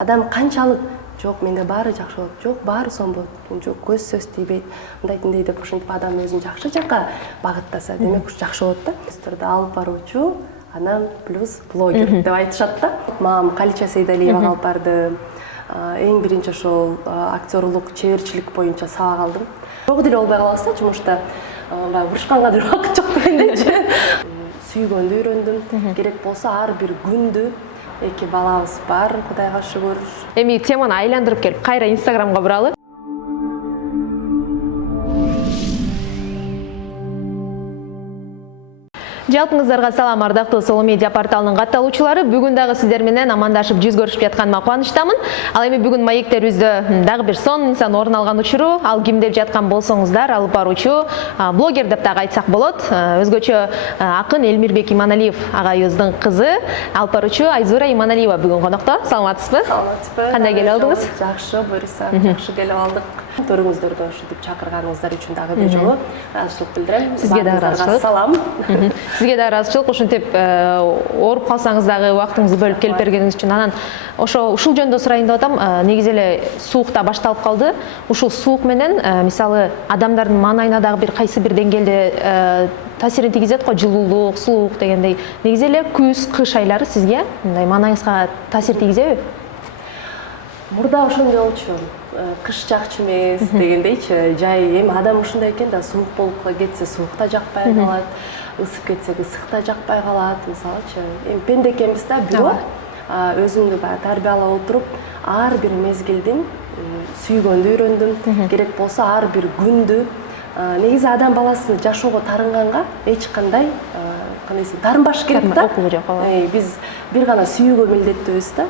Адам канчалык жок менде баары жакшы болот, жок баары сонун болот, жок көз сөз тийбейт, мындайтындай деп ушинтип адам өзүн жакшы жакка багыттаса, демек ушу жакшы болот да. Өстөрдү алып баруучу, анан плюс блогер деп айтышат да. Мамам Калича Сейдалиевага алып бардым. Эң биринчи ошол актерлук, чеберчилик боюнча сабак алдым. Жок деле болбой калабыз да жумушта. Урушканга деле убакыт жок дегендейчи. Сүйгөндү үйрөндүм. Керек болсо ар бир күндү эки балабыз бар, Кудайга шүгүр. Эми теманы айландырып келип, кайра Инстаграмга буралы. Жалпыңыздарга салам, ардактуу Соло медиа порталынын катталуучулары. Бүгүн дагы сиздер менен амандашып жүз көрүшүп жатканыма кубанычтамын. Ал эми бүгүн маектерибизде дагы бир сонун инсан орун алган учуру. Ал ким деп жаткан болсоңуздар, алып баруучу блогер деп дагы айтсак болот. Өзгөчө акын Элмирбек Иманалиев агайыбыздын кызы, алып баруучу Айзура Иманалиева бүгүн конокто. Саламатсызбы? Саламатсызбы? Кандай келип алдыңыз? Жакшы, буюрса, жакшы келип алдык. Төрүңүздөрдү ушинтип чакырганыңыздар үчүн дагы бир жолу ыраазычылык билдирем. Сизге дагы ыраазычылык. Салам. Сизге да ыраазычылык, ушинтип ооруп калсаңыз дагы убактыңызды бөлүп келип бергениңиз үчүн. Анан ушул жөнүндө сурайын деп атам. Негизи эле суук да башталып калды. Ушул суук менен мисалы адамдардын маанайына дагы бир кайсы бир деңгээлде таасирин тийгизет го, жылуулук, суук дегендей. Негизи эле күз, кыш айлары сизге мындай маанайыңызга таасир тийгизеби? Мурда ошондой болчу. Кыш жакчу эмес дегендейчи. Жай эми адам ушундай экен да, суук болуп кетсе суук да жакпай калат, ысык кетсе ысык да жакпай калат. Мисалычы, эми пенде экенбиз да, бирок өзүмдү баягы тарбиялап отуруп, ар бир мезгилдин сүйгөндү үйрөндүм. Керек болсо ар бир күндү. Негизи адам баласы жашоого тарынганга эч кандай кандайсың, тарынбаш керек да. Биз бир гана сүйүүгө милдеттүүбүз да.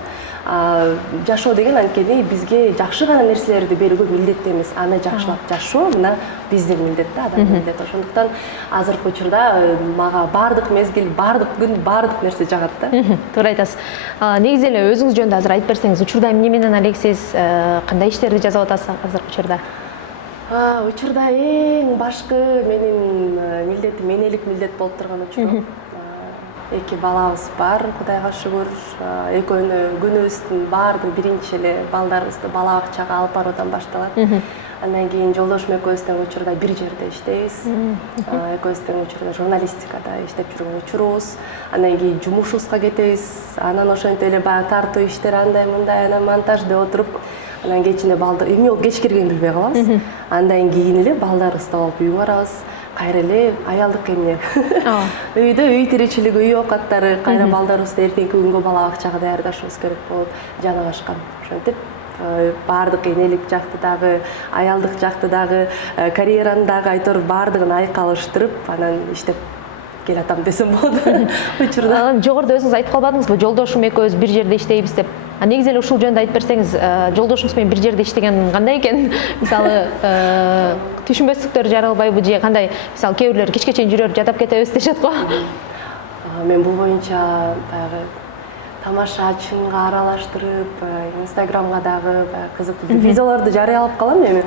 Жашоо деген анткени бизге жакшы гана нерселерди берүүгө милдеттүү эмес. Аны жакшылап жашоо мына биздин милдет да, адамдын милдети. Ошондуктан азыркы учурда мага баардык мезгил, баардык күн, баардык нерсе жагат да. Туура айтасыз. Негизи эле өзүңүз жөнүндө азыр айтып берсеңиз, учурда эмне менен алексиз, кандай иштерди жасап атасыз азыркы учурда? Учурда эң башкы менин милдетим энелик милдет болуп турган учуру. Эки балабыз бар, Кудайга шүгүр. Экөөнү күнүбүздүн баардык биринчи эле балдарыбызды бала бакчага алып баруудан башталат. Андан кийин жолдошум экөөбүз тең учурда бир жерде иштейбиз. Экөөбүз тең учурда журналистикада иштеп жүргөн учурубуз. Андан кийин жумушубузга кетебиз. Анан ошентип эле баягы тартуу иштер андай мындай, анан монтаж деп отуруп, анан кечинде эмне болуп кечкиргенин билбей калабыз. Андан кийин эле балдарыбызды алып үйгө барабыз. Кайра эле аялдык эмне. Үйдө үй тиричилиги, үй оокаттары, кайра балдарыбызды эртеңки күнгө бала бакчага даярдашыбыз керек болот. Жана башка. Ошентип баардык энелик жакты дагы, аялдык жакты дагы, карьераны дагы айтор баардыгын айкалыштырып, анан иштеп келатам десем болот. Учурда. Жогоруда өзүңүз айтып калбадыңызбы, жолдошум экөөбүз бир жерде иштейбиз деп. Негизи эле ушул жөнүндө айтып берсеңиз, жолдошуңуз менен бир жерде иштеген кандай экен? Мисалы, түшүнбөстүктөр жаралбайбы же кандай? Мисалы, кээ бирлер кечке чейин жүрөп жатап кетебиз дешет го. Мен бул боюнча баягы тамашачынга аралаштырып, Инстаграмга дагы кызыктуу видеолорду жарыялап калам эми.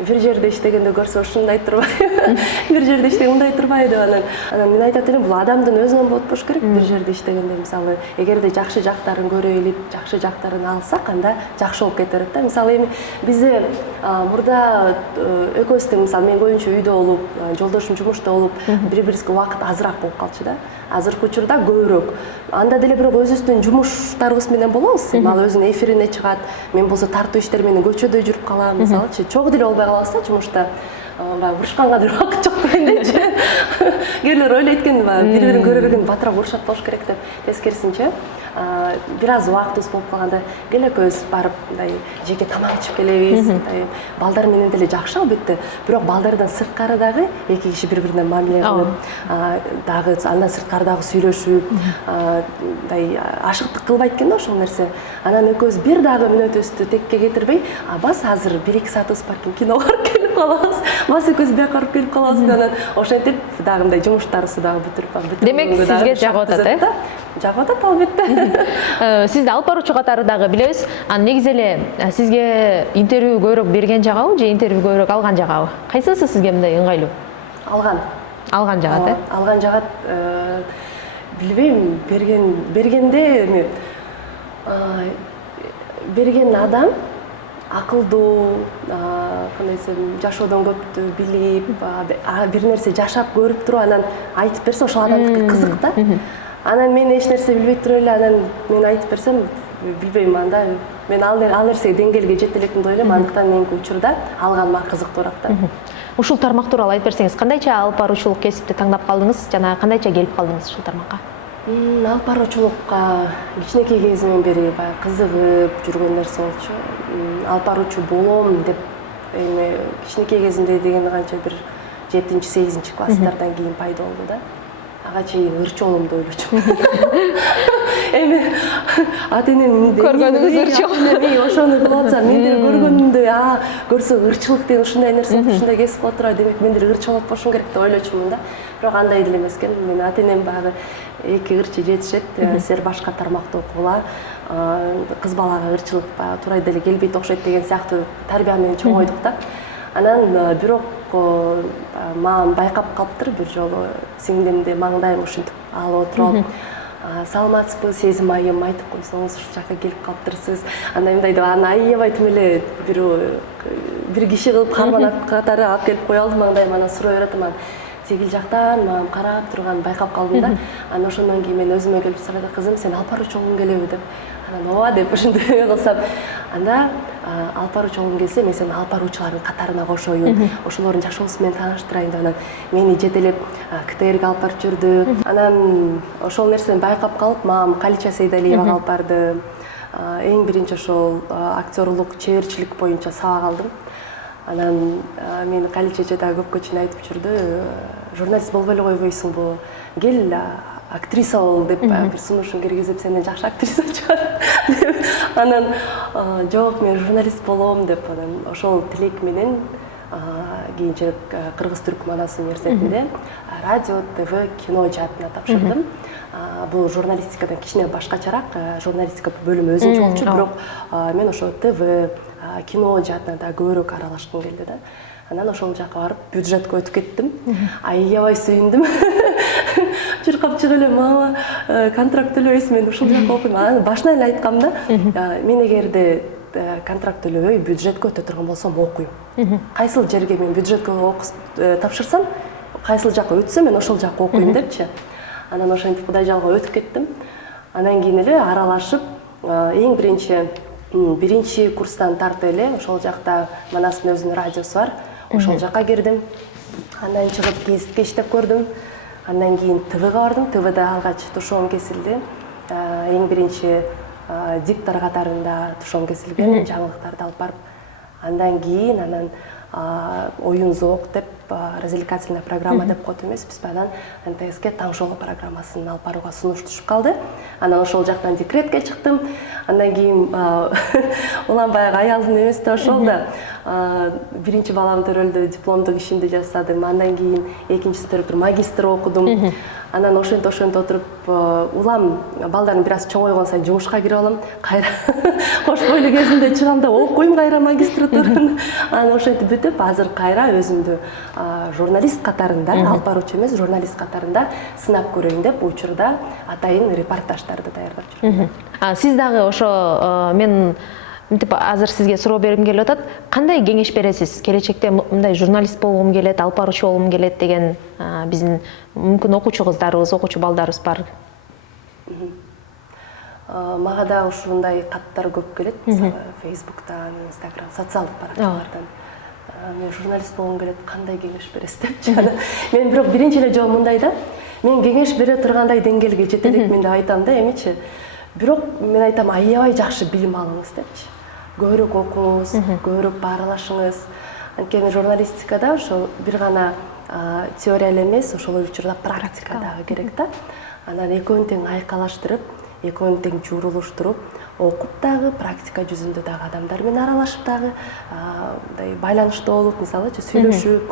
Бир жерде иштегенде көрсө ушундай турбайбы, бир жерде иштеген мындай турбайбы деп анан мен айтат элем, бул адамдын өзүнөн болот болуш керек. Бир жерде иштегенде мисалы, эгерде жакшы жактарын көрө билип, жакшы жактарын алсак, анда жакшы болуп кете берет да. Мисалы эми бизде мурда экөөбүз тең мисалы мен көбүнчө үйдө болуп, жолдошум жумушта болуп, бири-бирибизге убакыт азыраак болуп калчу да. Азыркы учурда көбүрөөк. Анда деле бирок өзүбүздүн жумуштарыбыз менен болобуз. Мисалы өзүнүн эфирине чыгат. Мен болсо тартуу иштер менен көчөдө жүрүп калам, мисалычы. Чогуу деле болбой калабыз да жумушта. Урушканга деле убакыт жок дегендейчи. Кээрлер ойлойт экен, бири-бирин көрө берген батыраак урушат болуш керек деп. Тескерисинче, бир аз убактыбыз болуп калганда келе экөөбүз барып, мындай жеке тамак ичип келебиз. Балдар менен деле жакшы албетте. Бирок балдардан сырткары дагы эки киши бири-бирине мамиле кылып, дагы андан сырткары дагы сүйлөшүп, мындай ашыктык кылбайт экен да ошол нерсе. Анан экөөбүз бир дагы мүнөтүбүздү текке кетирбей, бас азыр 1-2 саатыбыз бар экен, киного барып келип калабыз. Бас экөөбүз бияка барып келип калабыз. Анан ошентип дагы мындай жумуштарыбызды дагы бүтүрүп. Демек, сизге жагып атат, Жагып атат албетте. Сизди алып баруучу катары дагы билебиз. Негизи эле сизге интервью көбүрөөк берген жагабы же интервью көбүрөөк алган жагабы? Кайсысы сизге мындай ыңгайлуу? Алган жагат, Алган жагат. Билбейм, бергенде эми берген адам акылдуу, кандай десем, жашоодон көптү билип, бир нерсе жашап көрүп туруп анан айтып берсе ошол адамдыкы кызык да. Анан мен эч нерсе билбей туруп эле анан мен айтып берсем, билбейм анда мен ал нерсеге деңгээлге жете элекмин деп ойлойм. Андыктан меники учурда алган мага кызыктуураак да. Ушул тармак тууралуу айтып берсеңиз, кандайча алып баруучулук кесипти таңдап калдыңыз жана кандайча келип калдыңыз ушул тармакка? Алып баруучулукка кичинекей кезимден бери баягы кызыгып жүргөн нерсе болчу. Алып баруучу болом деп эми кичинекей кезимде дегенде канча бир 7-8 класстардан кийин пайда болду да. Ага чейин ырчы болом деп ойлочумун. Эми ата энем көргөнүңүз ырчы. Ошону кылып атса, мен деле көргөнүмдө, көрсө ырчылык деген ушундай нерсе, ушундай кесип кыла турат, демек мен деле ырчы болуп болушум керек деп ойлочумун да. Бирок андай деле эмес экен. Мен ата энем баягы эки ырчы жетишет, силер башка тармакта окугула, кыз балага ырчылык баягы туура деле келбейт окшойт деген сыяктуу тарбия менен чоңойдук да. Анан бирок мамам байкап калыптыр бир жолу, сиңдимди маңдайым ушинтип алып отуруп, саламатсызбы, сезим айым, айтып койсоңуз ушул жака келип калыптырсыз, андай мындай деп аны аябай тим эле бир киши кылып карманат катары алып келип кое алды маңдайыма, анан сурай бератам, анан тигил жактан мамам карап турганын байкап калдым да. Анан ошондон кийин мен өзүмө келип сурады, кызым, сен алып баруучу болгуң келеби деп. Анан ооба деп ушинтип кылсам, анда алып баруучу болгуң келсе, мен сени алып баруучулардын катарына кошоюн, ошолордун жашоосу менен тааныштырайын деп анан мени жетелеп КТРге алып барып жүрдү. Анан ошол нерсени байкап калып, мамам Калича Сейдалиевага алып барды. Эң биринчи ошол актерлук, чеберчилик боюнча сабак алдым. Анан мени Калича эже дагы көпкө чейин айтып жүрдү, журналист болбой эле койбойсуңбу, кел актриса бол деп бир сунушун киргизип, сенден жакшы актриса чыгат деп. Анан жок, мен журналист болом деп, анан ошол тилек менен кийинчерээк Кыргыз-Түрк Манас университетинде радио, ТВ, кино жаатына тапшырдым. Бул журналистикадан кичине башкачараак, журналистика бөлүмү өзүнчө болчу, бирок мен ошо ТВ, кино жаатына да көбүрөөк аралашкым келди да. Анан ошол жака барып бюджетке өтүп кеттим. Аябай сүйүндүм. Чуркап чыгып эле, мама, контракт төлөбөйсүз, мен ушул жака окуйм. Анан башынан эле айткам да, мен эгерде контракт төлөбөй бюджетке өтө турган болсом окуйм. Кайсыл жерге мен бюджетке тапшырсам, кайсыл жака өтсө мен ошол жака окуйм депчи. Анан ошентип Кудай жалга өтүп кеттим. Анан кийин эле аралашып, эң биринчи курстан тартып эле ошол жакта Манастын өзүнүн радиосу бар. Ошол жака кирдим. Андан чыгып гезитке иштеп көрдүм. Андан кийин ТВга бардым. ТВда алгач тушоом кесилди. Эң биринчи диктор катарында тушоом кесилген, жаңылыктарды алып барып. Андан кийин оюн зоок деп, развлекательная программа деп коет эмеспизби, анан НТСке таң шоу программасын алып барууга сунуш түшүп калды. Анан ошол жактан декретке чыктым. Андан кийин улам баягы аялдын эмеси да ошол да. Биринчи балам төрөлдү, дипломдук ишимди жасадым. Андан кийин экинчиси төрөп туруп магистр окудум. Анан ошентип отуруп, улам балдарын бир аз чоңойгон сайын жумушка кирип алам. Кайра кош бойлуу кезимде чыгамда окуйм кайра магистратураны. Анан ошентип бүтүп, азыр кайра өзүмдү журналист катарында, алып баруучу эмес, журналист катарында сынап көрөйүн деп учурда атайын репортаждарды даярдап жүрмүн. Сиз дагы ошо мен азыр сизге суроо бергим келип атат. Кандай кеңеш бересиз? Келечекте мындай журналист болгум келет, алып баруучу болгум келет деген биздин мүмкүн окуучу кыздарыбыз, окуучу балдарыбыз бар. Мага да ушундай каттар көп келет, мисалы Facebooктан, Instagram, социалдык баракчалардан. Мен журналист болгум келет, кандай кеңеш бересиз депчи. Мен бирок биринчи эле жолу мындай да, мен кеңеш бере тургандай деңгээлге жете элекмин деп айтам да, эмичи. Бирок мен айтам, аябай жакшы билим алыңыз депчи. Көбүрөөк окуңуз, көбүрөөк аралашыңыз. Анткени журналистикада ошол бир гана теория эле эмес, ошол учурда практика дагы керек да. Анан экөөнү тең айкалаштырып, экөөнү тең журулуштуруп, окуп дагы, практика жүзүндө дагы адамдар менен аралашып дагы мындай байланышта болуп, мисалычы сүйлөшүп,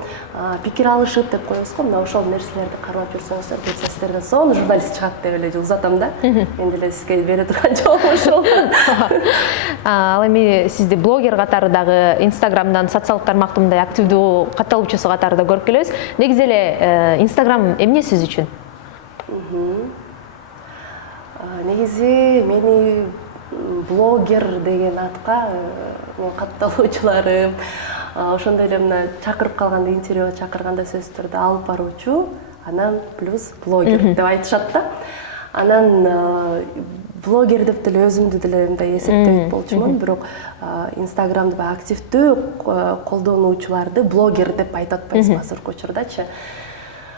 пикир алышып деп коебуз го. Мына ошол нерселерди кармап жүрсөңүздөр, буюрса сиздерден сонун журналист чыгат деп эле узатам да. Мен деле сизге бере турган жолум ошол. Ал эми сизди блогер катары дагы Инстаграмдан социалдык тармактын мындай активдүү катталуучусу катары да көрүп келебиз. Негизи эле Инстаграм эмне сиз үчүн? Негизи мени блогер деген атка мен катталуучуларым ошондой эле мына чакырып калганда интервьюга чакырганда сөзсүз түрдө алып баруучу анан плюс блогер деп айтышат да. Анан блогер деп деле өзүмдү деле мындай эсептебейт болчумун, бирок Инстаграмды активдүү колдонуучуларды блогер деп айтып атпайбызбы азыркы учурдачы.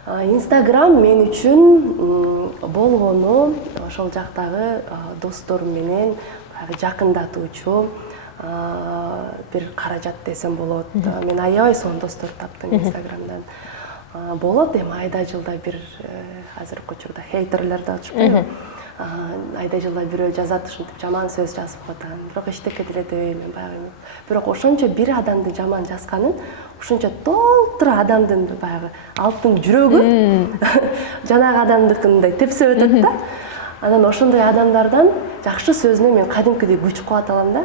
Инстаграм мен үчүн болгону ошол жактагы досторум менен жакындатуучу бир каражат десем болот. Мен аябай сонун достор таптым Инстаграмдан. Болот эми айда жылда бир азыркы учурда хейтерлер да чыкпайбы. Айда жылда бирөө жазат ушинтип жаман сөз жазып атам. Бирок эчтеке деле дебейм баягы. Бирок ошончо бир адамдын жаман жазганын ушунча толтура адамдын баягы алтын жүрөгү жанагы адамдыкындай тепсеп өтөт да. Анан ошондой адамдардан жакшы сөзүнө мен кадимкидей күч кубат алам да.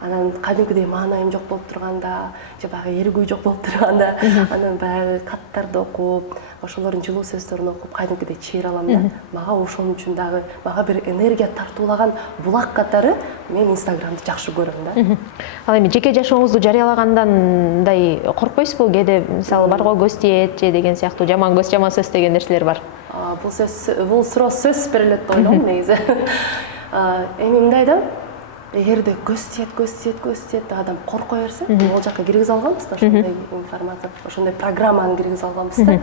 Анан кадимкидей маанайым жок болуп турганда, же баягы эргүү жок болуп турганда, анан баягы каттарды окуп, ошолордун жылуу сөздөрүн окуп кадимкидей чийире алам да. Мага ошон үчүн дагы мага бир энергия тартуулаган булак катары мен Инстаграмды жакшы көрөм да. Ал эми жеке жашооңузду жарыялагандан мындай коркпойсузбу? Кээде мисалы барго көз тиет же деген сыяктуу жаман көз, жаман сөз деген нерселер бар. Бул суроо сөзсүз берилет деп ойлойм негизи. Эми мындай да, эгерде көз тиет адам корко берсе, ол жакка киргизе алганбыз да ошондой информация, ошондой программаны киргизе алганбыз да.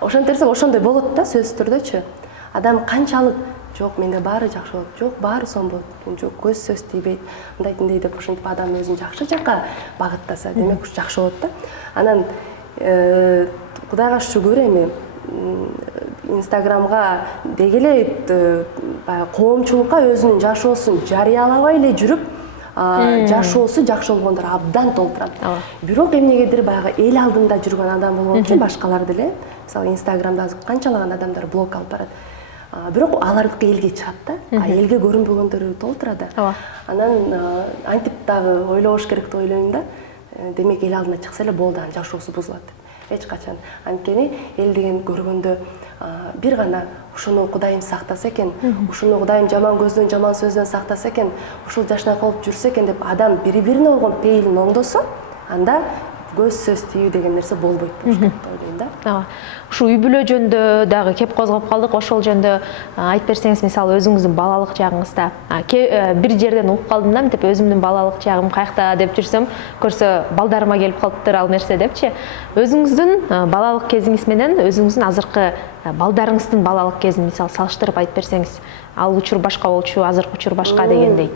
Ошентсек ошондой болот да сөзсүз түрдөчү. Адам канчалык жок менде баары жакшы болот, жок баары сонун болот, жок көз сөз тийбейт, мындай деп ошентип адам өзүн жакшы жакка багыттаса, демек ушу жакшы болот да. Анан Кудайга шүгүр эми Инстаграмга деги эле коомчулукка өзүнүн жашоосун жарыялабай эле жүрүп, жашоосу жакшы болгондор абдан толтурат. Бирок эмнегедир баягы эл алдында жүргөн адам болгон үчүн башкалар деле, мисалы Инстаграмда азыр канчалаган адамдар блог алып барат. Бирок алардыкы элге чыгат да, элге көрүнбөгөндөрү толтурат да. Анан антип дагы ойлобош керек деп ойлойм да. Демек эл алдына чыкса эле болду, анын жашоосу бузулат. Эч качан. Анткени эл деген көргөндө бир гана ушуну Кудайым сактаса экен, ушуну Кудайым жаман көздөн, жаман сөздөн сактаса экен, ушул жашына калып жүрсө экен деп адам бири-бирине болгон пейилин оңдосо, анда көз сөз тийүү деген нерсе болбойт болуш керек деп ойлойм да. Ушу үй бүлө жөнүндө дагы кеп козгоп калдык. Ошол жөнүндө айтып берсеңиз, мисалы өзүңүздүн балалык чагыңызда бир жерден угуп калдым да, мынтип өзүмдүн балалык чагым каякта деп жүрсөм, көрсө балдарыма келип калыптыр ал нерсе депчи. Өзүңүздүн балалык кезиңиз менен өзүңүздүн азыркы балдарыңыздын балалык кезин мисалы салыштырып айтып берсеңиз, ал учур башка болчу, азыркы учур башка дегендей.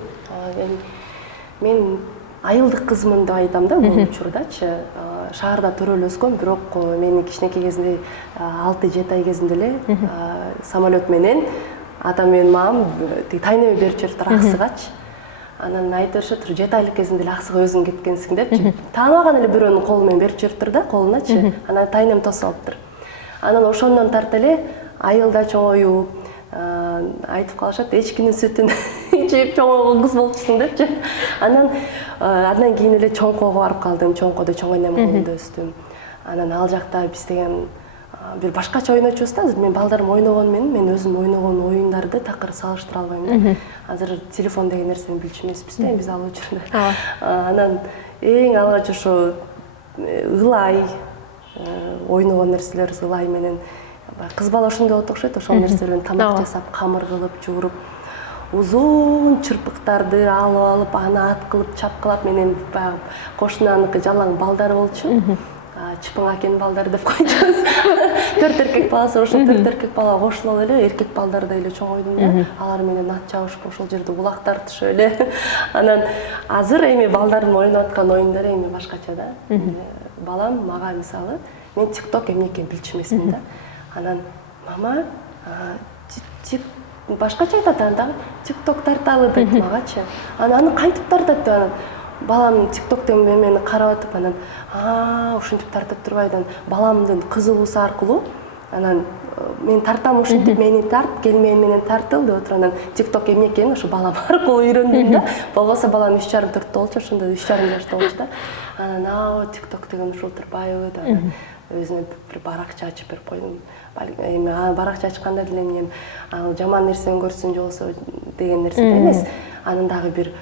Мен айылдык кызмын деп айтам да бул учурдачы. Шаарда төрөлүп өскөм, бирок менин кичинекей кезимде 6-7 ай кезинде эле самолет менен атам менен мамам тайнеме берип жибериптир Аксыгачы. Анан айтып беришет, 7 айлык кезинде эле Аксыга өзүң кеткенсиң депчи. Тааныбаган эле бирөөнүн колу менен берип жибериптир да, колуначы. Анан тайнем тосуп алыптыр. Анан ошондон тарта эле айылда чоңоюп, айтып калышат, эчкинин сүтүн ичип чоңойгон кыз болчусуң депчи. Андан кийин эле чоңкоого барып калдым. Чоңкоодо чоң энем колунда өстүм. Анан ал жакта биз деген бир башкача ойночубуз да. Мен балдарым ойногону менен мен өзүм ойногон оюндарды такыр салыштыра албайм да. Азыр телефон деген нерсени билчү эмеспиз да, биз ал учурда. Анан эң алгач ошо ылай ойногон нерселер, ылай менен кыз бала ошондой болот окшойт, ошол нерселер менен тамак жасап, камыр кылып, жууруп, узун чырпыктарды алып, аны ат кылып, чапкылап, менен баягы кошунаныкы жалаң балдары болчу. Чыпың акенин балдары деп койчубуз. 4 эркек баласы, ошол 4 эркек бала кошулуп эле эркек балдардай эле чоңойдум да. Алар менен ат чабышып, ошол жерде улак тартышып эле. Анан азыр эми балдарым ойноп аткан оюндары эми башкача да. Балам мага мисалы, мен TikTok эмне экенин билчү эмесмин да. Анан мама, башкача айтат анда, TikTok тарталы дейт магачы. Аны кантип тартат деп анан балам TikTok'тен мени карап атып, анан ушинтип тартып турбайдан баламдын кызыгуусу аркылуу анан мен тартам ушинтип мени тарт, келмейин менен тартыл деп отуруп анан TikTok эмне экенин ошо балам аркылуу үйрөндүм да. Болбосо балам 3,5-4 болчу, ошондо 3,5 жашта болчу да. Анан TikTok деген ушул турбайбы деп өзүнө бир баракча ачып берип койдум. Эми баракча ачканда деле эмне жаман нерсени көрсүн же болбосо деген нерсе эмес. анын дагы бир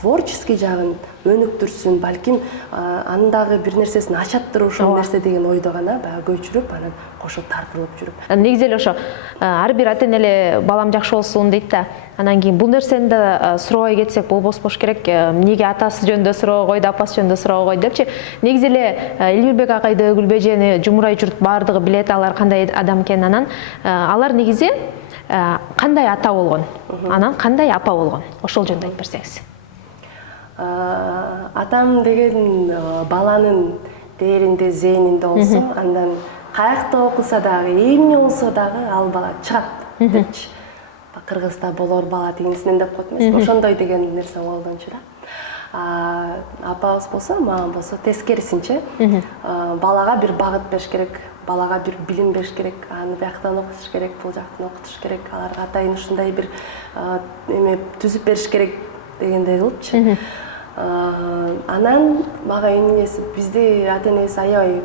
творческий жагын өнүктүрсүн, балким анын дагы бир нерсесин ачаттыр ушул нерсе деген ойдо гана баягы көчүрүп, анан кошо тартылып жүрүп. Негизи эле ошо ар бир ата эне эле балам жакшы болсун дейт да. Анан кийин бул нерсени да сурабай кетсек болбос болуш керек. Эмнеге атасы жөнүндө сурабай койду, апасы жөнүндө сурабай койду депчи. Негизи эле Элмирбек агайды, Гүлбежени, Жумурай журт баардыгы билет алар кандай адам экенин. Анан алар негизи кандай ата болгон, анан кандай апа болгон, ошол жөнүндө айтып берсеңиз. Атам деген баланын дээринде, зээнинде болсо, андан каякта окуса дагы, эмне болсо дагы ал бала чыгат депчи. Кыргызда болор бала дегенсинен деп коет эмеспи, ошондой деген нерсе болдончу да. Апабыз болсо, мага болсо тескерисинче, балага бир багыт бериш керек, балага бир билим бериш керек, аны бияктан окутуш керек, бул жактан окутуш керек, аларга атайын ушундай бир эме түзүп бериш керек дегендей кылыпчы. Анан мага эмнеси бизди ата энеси аябай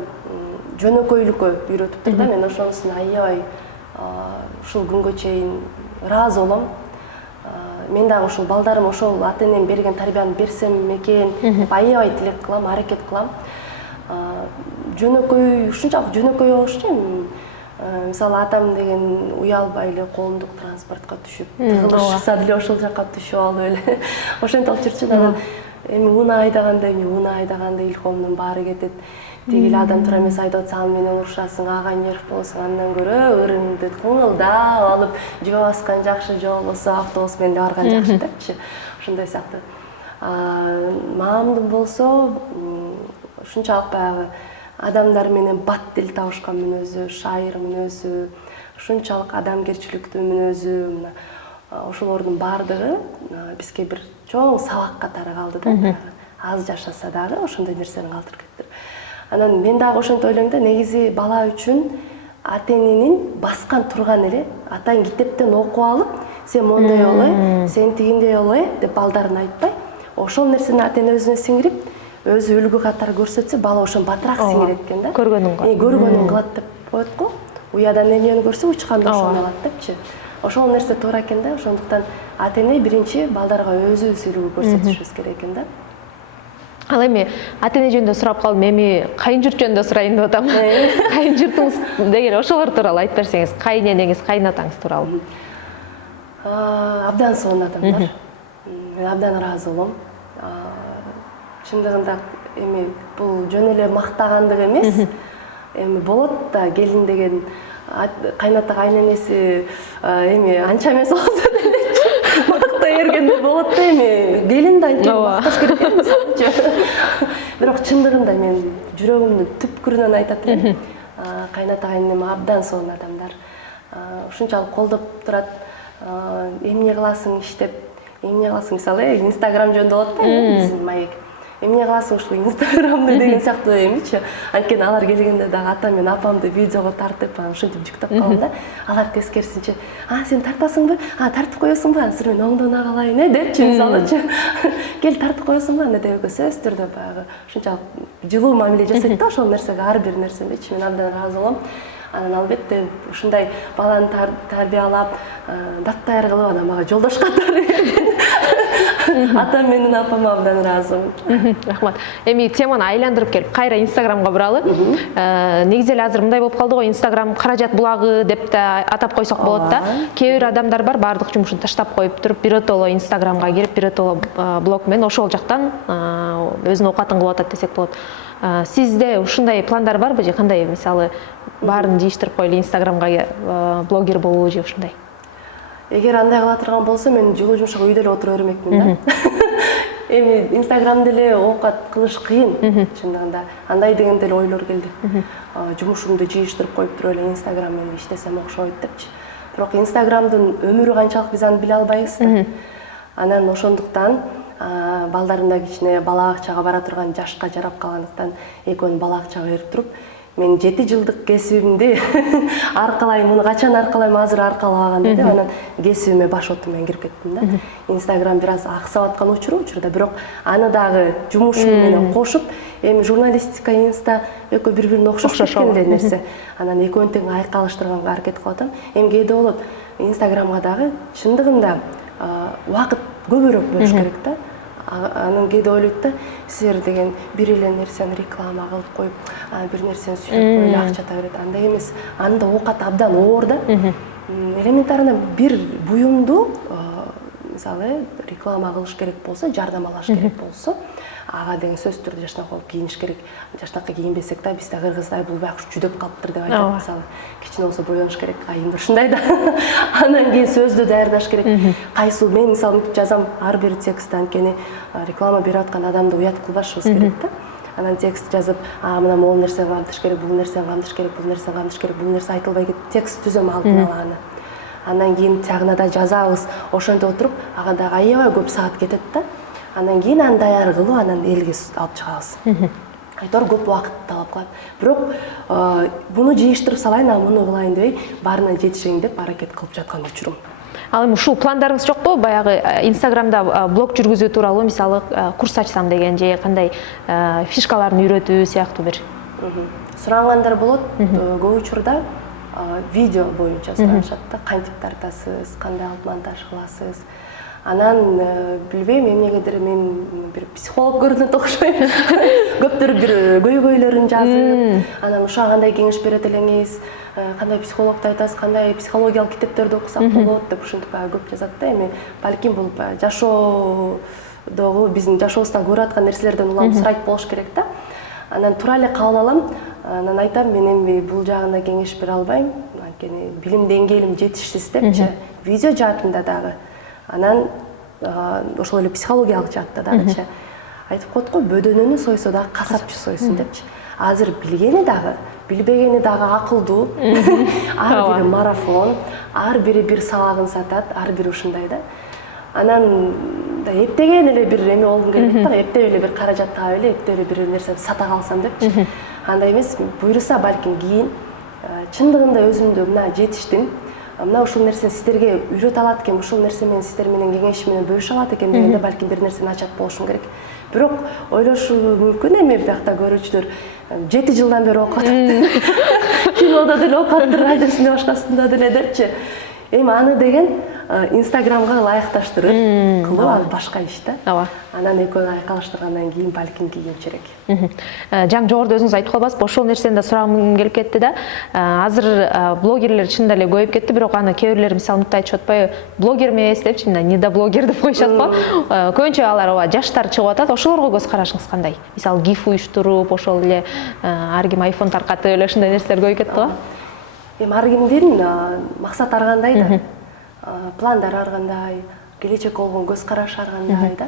жөнөкөйлүккө үйрөтүптүр да, мен ошонусун аябай ушул күнгө чейин ыраазы болом. Мен дагы ушул балдарым ошол ата энем берген тарбияны берсем экен деп аябай тилек кылам, аракет кылам. Жөнөкөй, ушунчалык жөнөкөй болушу мисалы атам деген уялбай эле коомдук транспортко түшүп, тыгылышса деле ошол жака түшүп алып эле ошентип алып жүрчү. Анан эми унаа айдаганда илкомдун баары кетет. Тигил адам туура эмес айдап атса, ал менен урушасың, ага нерв болсоң, андан көрө ырыңды кыңылдап алып, жөө баскан жакшы, жөө болбосо автобус менен эле барган жакшы депчи. Ошондой сыяктуу. Мамамдын болсо ушунчалык баягы адамдар менен бат тил табышкан мүнөзү, шайыр мүнөзү, ушунчалык адамгерчиликтүү мүнөзү, ошолордун баардыгы бизге бир чоң сабак катары калды да. Аз жашаса дагы ошондой нерсени калтырып кетти. Анан мен дагы ошентип ойлойм да, негизи бала үчүн ата эненин баскан турган эле, атаң китептен окуп алып, сен мондай болой, сен тигиндей болой деп балдарына айтпай, ошол нерсени ата эне өзүнө сиңирип, өзү үлгү катары көрсөтсө, бала ошон батыраак сиңирет экен да. Көргөнүн кылат деп коет го. Уядан эмнени көрсө, учканда ошону алат депчи. Ошол нерсе туура экен да. Ошондуктан ата эне биринчи балдарга өзүбүз үлгү көрсөтүшүбүз керек экен да. Ал эми ата эне жөнүндө сурап калдым, эми кайын журт жөнүндө сурайын деп атам. Кайын журтуңуз деген ошолор тууралуу айтып берсеңиз, кайын энеңиз, кайын атаңыз тууралуу. Абдан сонун адамдар. Мен абдан ыраазы болом. Чындыгында эми бул жөн эле мактагандык эмес. Эми болот да, келин деген кайната кайненеси эми анча эмес болсо деле мактай бергенде болот да, эми келин да антип макташ керек эмес. Бирок чындыгында мен жүрөгүмдүн түпкүрүнөн айтат элем. Кайната кайненем абдан сонун адамдар. Ушунчалык колдоп турат. Эмне кыласың иштеп, эмне кыласың, мисалы Инстаграм жөнүндө болот да, биздин маек. Эмне кыласың ушул Инстаграмды деген сыяктуу эмичи. Анткени алар келгенде дагы атам менен апамды видеого тартып, ушинтип жүктөп калам да. Алар тескерисинче, сен тартасыңбы? Тартып коесуңбу? Азыр мен оңдон агалайын, депчи мисалычы. Кел тартып коесуңбу? Анда деп сөзсүз түрдө баягы ушунчалык жылуу мамиле жасайт да ошол нерсеге, ар бир нерсендечи. Мен абдан ыраазы болом. Анан албетте ушундай баланы тарбиялап, даттайыр кылып, анан мага жолдош катары атам менен апам абдан ыраазымын. Рахмат. Эми теманы айландырып келип, кайра Инстаграмга буралы. Негизи эле азыр мындай болуп калды го, Инстаграм каражат булагы деп да атап койсок болот да. Кээ бир адамдар бар, баардык жумушун таштап коюп туруп, биротоло Инстаграмга кирип, биротоло блог менен ошол жактан өзүнүн оокатын кылып атат десек болот. Сизде ушундай пландар барбы же кандай, мисалы баарын жыйыштырып коелу, Инстаграмга блогер болуу же ушундай? Эгер андай кыла турган болсо, мен жылуу жумшак үйдө эле отура бермекмин да. Эми Инстаграмда эле оокат кылыш кыйын, чындыгында. Андай дегенде эле ойлор келди. Жумушумду жыйыштырып коюп туруп эле Инстаграм менен иштесем окшойт депчи. Бирок Инстаграмдын өмүрү канчалык биз аны биле албайбыз да. Анан ошондуктан балдарым да кичине бала бакчага бара турган жашка жарап калгандыктан экөөнү бала бакчага берип туруп, мен 7 жылдык кесибимди аркалайм, муну качан аркалайм, азыр аркалабаган деп анан кесибиме баш оту менен кирип кеттим да. Инстаграм бир аз аксап аткан учурда, бирок аны дагы жумушум менен кошуп, эми журналистика, инста экөө бири-бирине окшош кеткен эле нерсе. Анан экөөнү тең айкалыштырганга аракет кылып атам. Эми кээде болот Инстаграмга дагы чындыгында убакыт көбүрөөк бөлүш керек да. Анын кээде ойлойт да, силер деген бир эле нерсени реклама кылып коюп, бир нерсени сүйлөп коюп акча табат. Андай эмес. Анда оокат абдан оор да. Элементарно бир буюмду мисалы реклама кылыш керек болсо, жардамалаш керек болсо, ага деген сөзсүз түрдө жашнаак болуп кийиниш керек. Жашнаакка кийинбесек да, бизде кыргызда бул баягы жүдөп калыптыр деп айтат. Мисалы, кичине болсо боёнуш керек, кийин ушундай да. Андан кийин сөздү даярдаш керек. Кайсыл мен мисалы жазам ар бир текстти, анткени реклама берип аткан адамды уят кылбашыбыз керек да. Анан текст жазып, мына могул нерсени камтыш керек, бул нерсени камтыш керек, бул нерсени камтыш керек, бул нерсе айтылбай кетти. Текст түзөм алдын ала аны. Андан кийин тагына жазабыз, ошентип отуруп, ага дагы аябай көп саат кетет да. Андан кийин аны даяр кылып, анан элге алып чыгабыз. Айтор көп убакыт талап кылат. Бирок буну жыйыштырып салайын, муну кылайын дебей, баарына жетишейин деп аракет кылып жаткан учурум. Ал эми ушул пландарыңыз жокпу? Баягы Инстаграмда блог жүргүзүү тууралуу, мисалы, курс ачсам деген же кандай фишкаларын үйрөтүү сыяктуу бир. Сурагандар болот. Көп учурда видео боюнча сурашат да, кантип тартасыз, кандай алып монтаж кыласыз. Анан билбейм, эмнегедир мен бир психолог көрүнөт окшойм. Көптөр бир көйгөйлөрүн жазып, анан ушуга кандай кеңеш берет элеңиз, кандай психологду айтасыз, кандай психологиялык китептерди окусак болот деп ушинтип көп жазат да. Эми балким бул жашоодогу биздин жашообузда көрүп аткан нерселерден улам сурайт болуш керек да. Анан туура эле кабыл алам. Анан айтам, мен эми бул жагында кеңеш бере албайм, анткени билим деңгээлим жетишсиз депчи, видео жаатында дагы. Анан ошол эле психологиялык жаатта дагычы айтып коет го, бөдөнөнү сойсо дагы касапчы сойсун депчи. Азыр билгени дагы, билбегени дагы акылдуу. Ар бири марафон, ар бири бир сабагын сатат, ар бири ушундай да. Анан эптеген эле бир эме болгум келбейт да, эптеп эле бир каражат таап эле, эптеп эле бир нерсени сата калсам депчи. Андай эмес, буйруса балким кийин чындыгында өзүмдө мына жетиштим. Мына ушул нерсени сиздерге үйрөтө алат экен, ушул нерсе менен сиздер менен кеңеш менен бөлүшө алат экен дегенде балким бир нерсени ачат болушум керек. Бирок ойлошу мүмкүн эми биякта көрүүчүлөр 7 жылдан бери окуп атат. Кинодо деле окуп атат, радиосунда башкасында деле депчи. Эми аны деген Инстаграмга ылайыкташтырып кылуу ал башка иш да. Ооба. Анан экөөнү айкалыштыргандан кийин балким кийинчерээк. Жаңы жогоруда өзүңүз айтып калбасызбы, ошол нерсени да сурагым келип кетти да. Азыр блогерлер чында эле көбөйүп кетти, бирок аны кээ бирлер мисалы мынтип айтышып атпайбы, блогер эмес депчи, мына недоблогер деп коюшат го. Көбүнчө алар жаштар чыгып атат. Ошолорго көз карашыңыз кандай? Мисалы гиф уюштуруп, ошол эле ар ким айфон таркатып эле ушундай нерселер көбөйүп кетти го. Эми ар кимдин максаты ар кандай да. Пландары ар кандай, келечекке болгон көз карашы ар кандай да.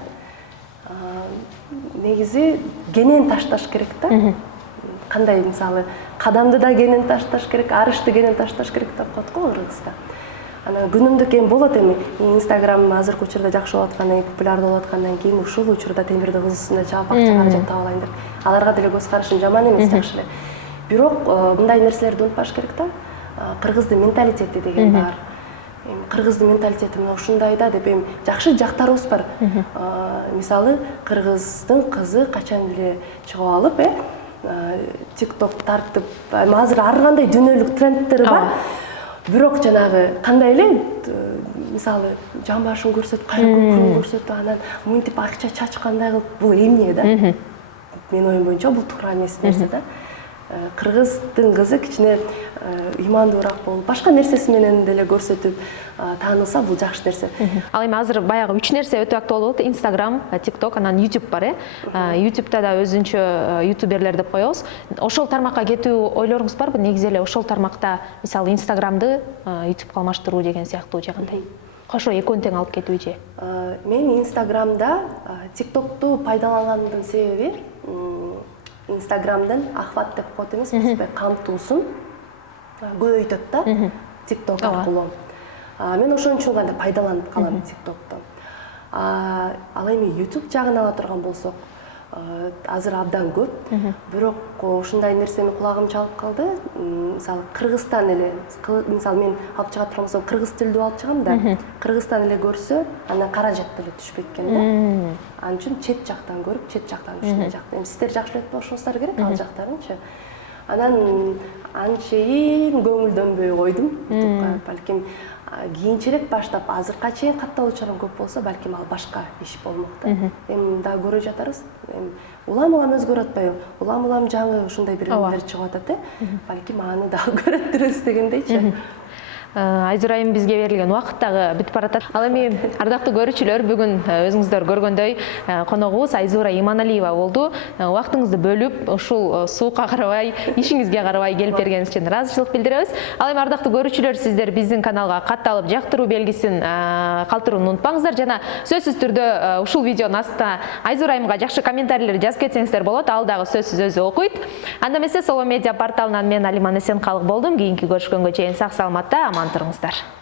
Негизи кенен ташташ керек да. Кандай мисалы кадамды да кенен ташташ керек, арышты кенен ташташ керек деп коет го кыргызда. Анан күнүмдүк эми болот эми Инстаграм азыркы учурда жакшы болуп аткандан кийин, популярдуу болуп аткандан кийин ушул учурда темирди кыз үстүнө чаап акча каражат таап алайын деп. Аларга деле көз карашым жаман эмес, жакшы эле. Бирок мындай нерселерди унутпаш керек да. Кыргыздын менталитети деген бар. Эми кыргыздын менталитети мына ушундай да деп эми жакшы жактарыбыз бар. Мисалы кыргыздын кызы качан эле чыгып алып, TikTok тартып, азыр ар кандай дүйнөлүк трендтер бар. Бирок жанагы кандай эле мисалы жан башын көрсөтүп, кайра көкүрөгүн көрсөтүп, анан мынтип акча чачкандай кылып, бул эмне да? Менин оюм боюнча бул туура эмес нерсе да. Кыргыздын кызы кичине ыймандуураак болуп, башка нерсеси менен деле көрсөтүп таанылса, бул жакшы нерсе. Ал эми азыр баягы 3 нерсе өтө актуалдуу болот: Instagram, TikTok, анан YouTube бар, YouTube'да да өзүнчө ютуберлер деп коебуз. Ошол тармакка кетүү ойлоруңуз барбы? Негизи эле ошол тармакта, мисалы Instagram'ды YouTube'га алмаштыруу деген сыяктуу же кандай? Кошо экөөнү тең алып кетүү же? Мен Instagram'да TikTok'ту пайдаланганымдын себеби Инстаграмдын охват деп коет эмеспиз, камтуусун көбөйтөт да TikTok аркылуу. Мен ошон үчүн гана пайдаланып калам TikTok'ту. Ал эми YouTube жагын ала турган болсок, азыр абдан көп. Бирок ушундай нерсени кулагым чалып калды. Мисалы Кыргызстан эле, мисалы мен алып чыга турган болсом, кыргыз тилдүү алып чыгам да. Кыргызстан эле көрсө, андан каражат деле түшпөйт экен да. Анын үчүн чет жактан көрүп, чет жактан ушундай жакты. Эми сиздер жакшы эле болушуңуздар керек ал жактарынчы. Анан анчейин көңүлдөнбөй койдум. Балким кийинчерээк баштап азыркыга чейин катталуучулар көп болсо балким ал башка иш болмок да. Эми дагы көрүп жатарбыз. Улам өзгөрүп атпайбы? Улам жаңы ушундай бир нелер чыгып атат балким аны дагы көрөттүрбүз дегендейчи. Айзура айым бизге берилген убакыт дагы бүтүп баратат. Ал эми ардактуу көрүүчүлөр, бүгүн өзүңүздөр көргөндөй коногубуз Айзура Иманалиева болду. Убактыңызды бөлүп, ушул суукка карабай, ишиңизге карабай келип бергениңиз үчүн ыраазычылык билдиребиз. Ал эми ардактуу көрүүчүлөр, сиздер биздин каналга катталып, жактыруу белгисин калтырууну унутпаңыздар жана сөзсүз түрдө ушул видеонун астына Айзура айымга жакшы комментарийлерди жазып кетсеңиздер болот. Ал дагы сөзсүз өзү окуйт. Анда эмесе Соло медиа порталынан мен Алиман Эсенкалык болдум. Кийинки көрүшкөнгө чейин сак саламатта аман тұрыңыздар.